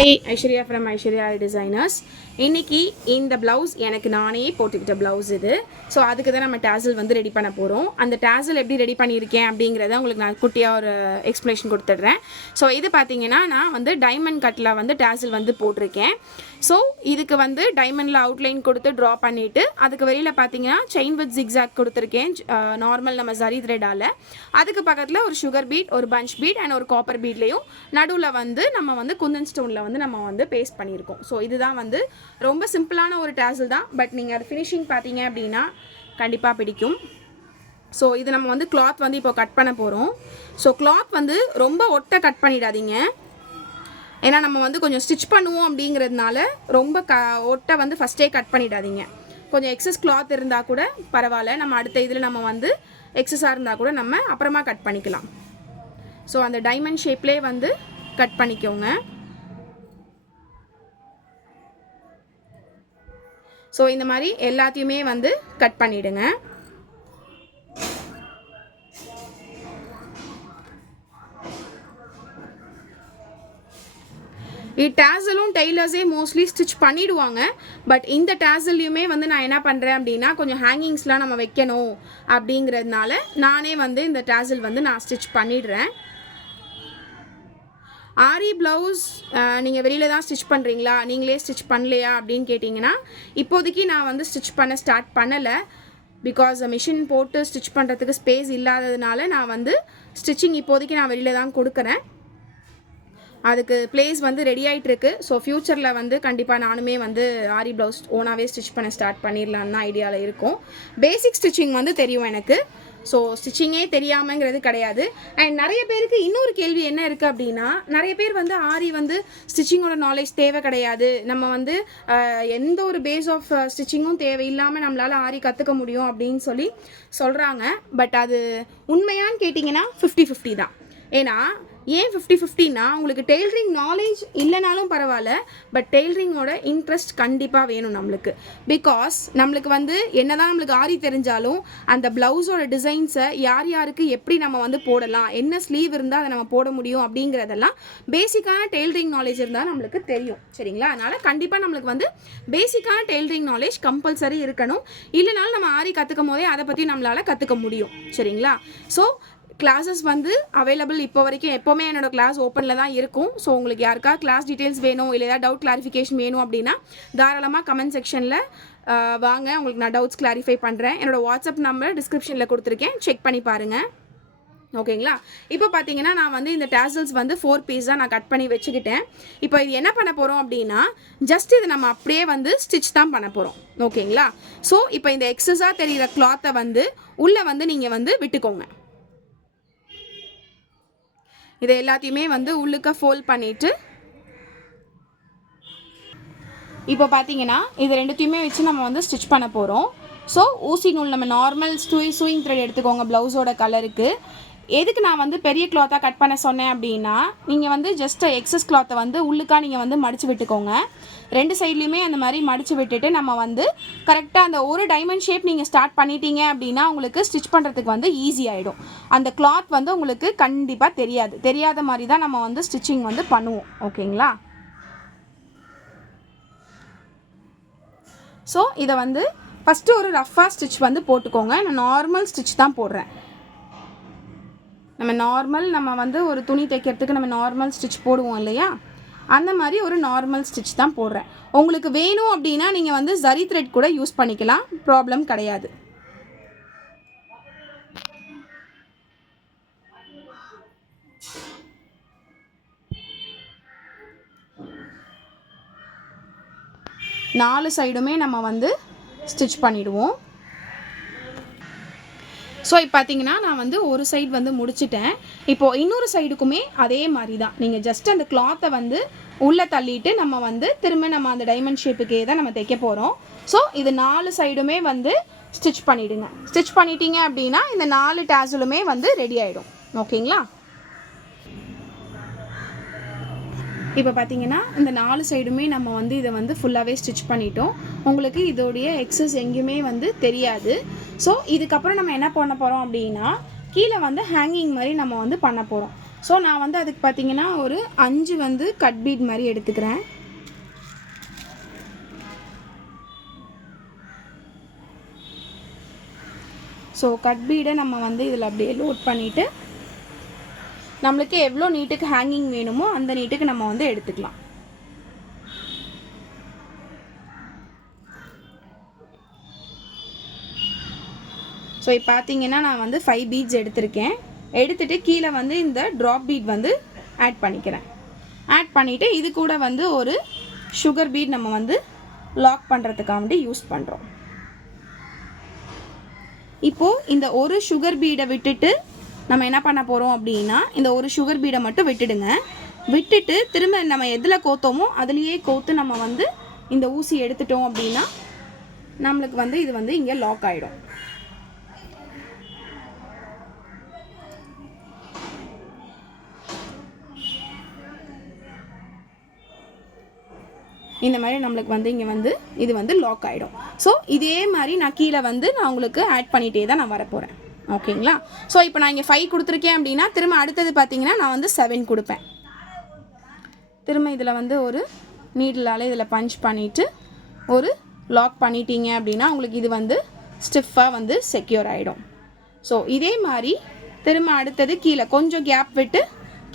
Hi, Aishwarya from Aishwarya designers. இன்றைக்கி இந்த blouse எனக்கு நானே போட்டுக்கிட்ட ப்ளவுஸ் இது. ஸோ அதுக்கு தான் நம்ம டேசல் வந்து ரெடி பண்ண போகிறோம். அந்த டேசல் எப்படி ரெடி பண்ணியிருக்கேன் அப்படிங்கிறத உங்களுக்கு நான் குட்டியாக ஒரு எக்ஸ்ப்ளனேஷன் கொடுத்துட்றேன். ஸோ இது பார்த்தீங்கன்னா நான் வந்து டைமண்ட் கட்டில் வந்து டேசல் வந்து போட்டிருக்கேன். ஸோ இதுக்கு வந்து டைமண்டில் அவுட்லைன் கொடுத்து ட்ரா பண்ணிவிட்டு அதுக்கு வெளியில் பார்த்தீங்கன்னா செயின் வித் ஜிக்ஸாக் கொடுத்துருக்கேன். நார்மல் நம்ம சரி த்ரெட்டால் அதுக்கு பக்கத்தில் ஒரு சுகர் பீட், ஒரு பஞ்ச் பீட் அண்ட் ஒரு காப்பர் பீட்லேயும் நடுவில் வந்து நம்ம வந்து குந்தன் ஸ்டோனில் வந்து நம்ம வந்து பேஸ்ட் பண்ணியிருக்கோம். ஸோ இதுதான் வந்து ரொம்ப சிம்பிளான ஒரு டேசல் தான். பட் நீங்கள் அது ஃபினிஷிங் பார்த்தீங்க அப்படின்னா கண்டிப்பாக பிடிக்கும். ஸோ இது நம்ம வந்து கிளாத் வந்து இப்போ கட் பண்ண போகிறோம். ஸோ கிளாத் வந்து ரொம்ப ஒட்டை கட் பண்ணிடாதீங்க. ஏன்னா நம்ம வந்து கொஞ்சம் ஸ்டிச் பண்ணுவோம் அப்படிங்கிறதுனால ரொம்ப ஒட்டை வந்து ஃபஸ்ட்டே கட் பண்ணிடாதீங்க. கொஞ்சம் எக்ஸஸ் கிளாத் இருந்தால் கூட பரவாயில்ல, நம்ம அடுத்த இதில் நம்ம வந்து எக்ஸஸாக இருந்தால் கூட நம்ம அப்புறமா கட் பண்ணிக்கலாம். ஸோ அந்த டைமண்ட் ஷேப்லேயே வந்து கட் பண்ணிக்கோங்க. ஸோ இந்த மாதிரி எல்லாத்தையுமே வந்து கட் பண்ணிவிடுங்க. டேசலும் டெய்லர்ஸே மோஸ்ட்லி ஸ்டிச் பண்ணிவிடுவாங்க. பட் இந்த டேசல்லையுமே வந்து நான் என்ன பண்ணுறேன் அப்படின்னா கொஞ்சம் ஹேங்கிங்ஸ்லாம் நம்ம வைக்கணும் அப்படிங்கிறதுனால நானே வந்து இந்த டேசல் வந்து நான் ஸ்டிச் பண்ணிடுறேன். ஆரி ப்ளவுஸ் நீங்கள் வெளியில் தான் ஸ்டிச் பண்ணுறீங்களா, நீங்களே ஸ்டிச் பண்ணலையா அப்படின்னு கேட்டிங்கன்னா இப்போதைக்கு நான் வந்து ஸ்டிச் பண்ண ஸ்டார்ட் பண்ணலை. பிகாஸ் மிஷின் போட்டு ஸ்டிச் பண்ணுறதுக்கு ஸ்பேஸ் இல்லாததுனால நான் வந்து ஸ்டிச்சிங் இப்போதைக்கு நான் வெளியில் தான் கொடுக்குறேன். அதுக்கு பிளேஸ் வந்து ரெடி ஆகிட்டுருக்கு. ஸோ ஃப்யூச்சரில் வந்து கண்டிப்பாக நானுமே வந்து ஆரி ப்ளவுஸ் ஓனாகவே ஸ்டிச் பண்ண ஸ்டார்ட் பண்ணிடலான்னு ஐடியாவில் இருக்கும். பேசிக் ஸ்டிச்சிங் வந்து தெரியும் எனக்கு. ஸோ ஸ்டிச்சிங்கே தெரியாமங்கிறது கிடையாது. அண்ட் நிறைய பேருக்கு இன்னொரு கேள்வி என்ன இருக்குது அப்படின்னா, நிறைய பேர் வந்து ஆரி வந்து ஸ்டிச்சிங்கோட நாலேஜ் தேவை கிடையாது, நம்ம வந்து எந்த ஒரு பேஸ் ஆஃப் ஸ்டிச்சிங்கும் தேவையில்லாமல் நம்மளால் ஆரி கற்றுக்க முடியும் அப்படின்னு சொல்லி சொல்கிறாங்க. பட் அது உண்மையான்னு கேட்டிங்கன்னா 50-50 தான். ஏன்னா ஏன் 50-50னா, உங்களுக்கு டெய்லரிங் நாலேஜ் இல்லைனாலும் பரவாயில்ல, பட் டெய்லரிங்கோட இன்ட்ரெஸ்ட் கண்டிப்பாக வேணும் நம்மளுக்கு. பிகாஸ் நம்மளுக்கு வந்து என்ன தான் நம்மளுக்கு ஆரி தெரிஞ்சாலும் அந்த ப்ளவுஸோட டிசைன்ஸை யார் யாருக்கு எப்படி நம்ம வந்து போடலாம், என்ன ஸ்லீவ் இருந்தால் அதை நம்ம போட முடியும் அப்படிங்கிறதெல்லாம் பேசிக்கான டெய்லரிங் நாலேஜ் இருந்தால் நம்மளுக்கு தெரியும். சரிங்களா? அதனால் கண்டிப்பாக நம்மளுக்கு வந்து பேசிக்கான டெய்லரிங் நாலேஜ் கம்பல்சரி இருக்கணும். இல்லைனாலும் நம்ம ஆரி கற்றுக்கும் போதே அதை பற்றி நம்மளால் கற்றுக்க முடியும். சரிங்களா? ஸோ கிளாஸஸ் வந்து அவைலபிள் இப்போ வரைக்கும் எப்போவுமே என்னோடய கிளாஸ் ஓப்பனில் தான் இருக்கும். ஸோ உங்களுக்கு யாருக்கா கிளாஸ் டீட்டெயில்ஸ் வேணும், இல்லை ஏதாவது டவுட் கிளாரிஃபிகேஷன் வேணும் அப்படின்னா தாராளமாக கமெண்ட் செக்ஷனில் வாங்க, உங்களுக்கு நான் டவுட்ஸ் கிளாரிஃபை பண்ணுறேன். என்னோடய வாட்ஸ்அப் நம்பர் டிஸ்கிரிப்ஷனில் கொடுத்துருக்கேன், செக் பண்ணி பாருங்கள். ஓகேங்களா? இப்போ பார்த்தீங்கன்னா நான் வந்து இந்த டேசல்ஸ் வந்து 4 பீஸாக நான் கட் பண்ணி வச்சுக்கிட்டேன். இப்போ இது என்ன பண்ண போகிறோம் அப்படின்னா, ஜஸ்ட் இது நம்ம அப்படியே வந்து ஸ்டிச் தான் பண்ண போகிறோம். ஓகேங்களா? ஸோ இப்போ இந்த எக்ஸஸாக தெரிகிற கிளாத்தை வந்து உள்ளே வந்து நீங்கள் வந்து விட்டுக்கோங்க. இதை எல்லாத்தையுமே வந்து உள்ளுக்க ஃபோல்ட் பண்ணிவிட்டு இப்போ பார்த்தீங்கன்னா இது ரெண்டுத்தையுமே வச்சு நம்ம வந்து ஸ்டிச் பண்ண போகிறோம். ஸோ ஊசி நூல் நம்ம நார்மல் சூயிங் த்ரெட் எடுத்துக்கோங்க ப்ளவுஸோட கலருக்கு. எதுக்கு நான் வந்து பெரிய கிளாத்தாக கட் பண்ண சொன்னேன் அப்படின்னா, நீங்கள் வந்து ஜஸ்ட் எக்ஸஸ் கிளாத்தை வந்து உள்ளுக்கா நீங்கள் வந்து மடித்து விட்டுக்கோங்க. 2 சைட்லேயுமே அந்த மாதிரி மடித்து விட்டுட்டு நம்ம வந்து கரெக்டாக அந்த ஒரு டைமண்ட் ஷேப் நீங்கள் ஸ்டார்ட் பண்ணிட்டீங்க அப்படின்னா உங்களுக்கு ஸ்டிச் பண்ணுறதுக்கு வந்து ஈஸி ஆகிடும். அந்த கிளாத் வந்து உங்களுக்கு கண்டிப்பாக தெரியாத மாதிரி தான் நம்ம வந்து ஸ்டிச்சிங் வந்து பண்ணுவோம். ஓகேங்களா? ஸோ இதை வந்து ஃபஸ்ட்டு ஒரு ரஃப்பாக ஸ்டிச் வந்து போட்டுக்கோங்க. நான் நார்மல் ஸ்டிச் தான் போடுறேன். நம்ம வந்து ஒரு துணி தைக்கிறதுக்கு நம்ம நார்மல் ஸ்டிச் போடுவோம் இல்லையா, அந்த மாதிரி ஒரு நார்மல் ஸ்டிச் தான் போடுறேன். உங்களுக்கு வேணும் அப்படின்னா நீங்கள் வந்து ஜரி த்ரெட் கூட யூஸ் பண்ணிக்கலாம், ப்ராப்ளம் கிடையாது. நாலு சைடுமே நம்ம வந்து ஸ்டிச் பண்ணிடுவோம். ஸோ இப்போ பார்த்தீங்கன்னா நான் வந்து ஒரு சைடு வந்து முடிச்சிட்டேன். இப்போது இன்னொரு சைடுக்குமே அதே மாதிரி தான். நீங்கள் ஜஸ்ட் அந்த கிளாத்தை வந்து உள்ளே தள்ளிட்டு நம்ம வந்து திரும்ப நம்ம அந்த டைமண்ட் ஷேப்புக்கே தான் நம்ம தைக்க போகிறோம். ஸோ இது 4 சைடுமே வந்து ஸ்டிச் பண்ணிவிடுங்க. ஸ்டிச் பண்ணிட்டீங்க அப்படின்னா இந்த 4 டேசலுமே வந்து ரெடி ஆகிடும். ஓகேங்களா? இப்போ பார்த்தீங்கன்னா இந்த 4 சைடுமே நம்ம வந்து இதை வந்து ஃபுல்லாகவே ஸ்டிச் பண்ணிட்டோம். உங்களுக்கு இதோடைய எக்ஸஸ் எங்கேயுமே வந்து தெரியாது. ஸோ இதுக்கப்புறம் நம்ம என்ன பண்ண போகிறோம் அப்படின்னா, கீழே வந்து ஹேங்கிங் மாதிரி நம்ம வந்து பண்ண போகிறோம். ஸோ நான் வந்து அதுக்கு பார்த்தீங்கன்னா ஒரு 5 வந்து கட் பீட் மாதிரி எடுத்துக்கிறேன். ஸோ கட் பீடை நம்ம வந்து இதில் அப்படியே லோட் பண்ணிவிட்டு நம்மளுக்கு எவ்வளோ நீட்டுக்கு ஹேங்கிங் வேணுமோ அந்த நீட்டுக்கு நம்ம வந்து எடுத்துக்கலாம். ஸோ இப்போ பார்த்தீங்கன்னா நான் வந்து 5 பீட்ஸ் எடுத்திருக்கேன். எடுத்துகிட்டு கீழே வந்து இந்த ட்ராப் பீட் வந்து ஆட் பண்ணிக்கிறேன். ஆட் பண்ணிவிட்டு இது கூட வந்து ஒரு சுகர் பீட் நம்ம வந்து லாக் பண்ணுறதுக்காக வந்து யூஸ் பண்ணுறோம். இப்போது இந்த ஒரு சுகர் பீடை விட்டுட்டு நம்ம என்ன பண்ண போகிறோம் அப்படின்னா இந்த ஒரு சுகர் பீடை மட்டும் விட்டுடுங்க. விட்டுட்டு திரும்ப நம்ம எதில் கோத்தோமோ அதுலேயே கோத்து நம்ம வந்து இந்த ஊசி எடுத்துட்டோம் அப்படின்னா நம்மளுக்கு வந்து இது வந்து இங்கே லாக் ஆகிடும். இந்த மாதிரி நம்மளுக்கு வந்து இங்கே வந்து இது வந்து லாக் ஆகிடும். ஸோ இதே மாதிரி நான் கீழே வந்து நான் உங்களுக்கு ஆட் பண்ணிகிட்டே தான் நான் வரப்போகிறேன். ஓகேங்களா? ஸோ இப்போ நான் இங்கே 5 கொடுத்துருக்கேன் அப்படின்னா திரும்ப அடுத்தது பார்த்தீங்கன்னா நான் வந்து 7 கொடுப்பேன். திரும்ப இதில் வந்து ஒரு நீடிலால் இதில் பஞ்ச் பண்ணிவிட்டு ஒரு லாக் பண்ணிட்டீங்க அப்படின்னா உங்களுக்கு இது வந்து ஸ்டிஃபாக வந்து செக்யூர் ஆகிடும். ஸோ இதே மாதிரி திரும்ப அடுத்தது கீழே கொஞ்சம் கேப் விட்டு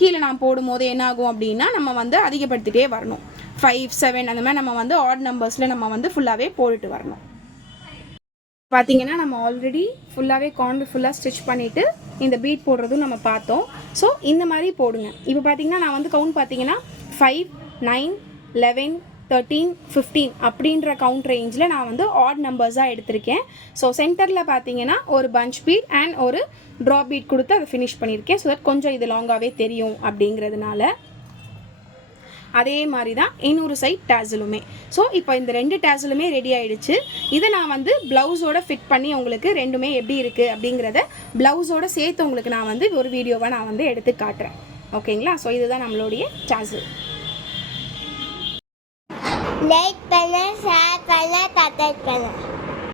கீழே நான் போடும்போது என்ன ஆகும் அப்படின்னா நம்ம வந்து அதிகப்படுத்திகிட்டே வரணும். 5, 7 அந்த மாதிரி நம்ம வந்து ஆட் நம்பர்ஸில் நம்ம வந்து ஃபுல்லாகவே போட்டுட்டு வரணும். பார்த்தீங்கன்னா நம்ம ஆல்ரெடி ஃபுல்லாகவே கார்னர் ஃபுல்லாக ஸ்டிச் பண்ணிவிட்டு இந்த பீட் போடுறதும் நம்ம பார்த்தோம். ஸோ இந்த மாதிரி போடுங்க. இப்போ பார்த்தீங்கன்னா நான் வந்து கவுண்ட் பார்த்தீங்கன்னா 5, 9, 11, 13, 15 அப்படின்ற கவுண்ட் ரேஞ்சில் நான் வந்து ஆட் நம்பர்ஸாக எடுத்திருக்கேன். ஸோ சென்டரில் பார்த்தீங்கன்னா ஒரு பஞ்ச் பீட் அண்ட் ஒரு ட்ராப் பீட் கொடுத்து அதை ஃபினிஷ் பண்ணியிருக்கேன். ஸோ தட் கொஞ்சம் இது லாங்காகவே தெரியும் அப்படிங்கிறதுனால. அதே மாதிரி தான் இன்னொரு சைட் டேசலுமே. ஸோ இப்போ இந்த 2 டேசலுமே ரெடி ஆகிடுச்சு. இதை நான் வந்து ப்ளவுஸோட ஃபிட் பண்ணி உங்களுக்கு ரெண்டுமே எப்படி இருக்குது அப்படிங்கிறத ப்ளவுஸோட சேர்த்து உங்களுக்கு நான் வந்து ஒரு வீடியோவை நான் வந்து எடுத்து காட்டுறேன். ஓகேங்களா? ஸோ இதுதான் நம்மளுடைய டேசல். லைக் பண்ண, ஷேர் பண்ண, சப்ஸ்கிரைப் பண்ண.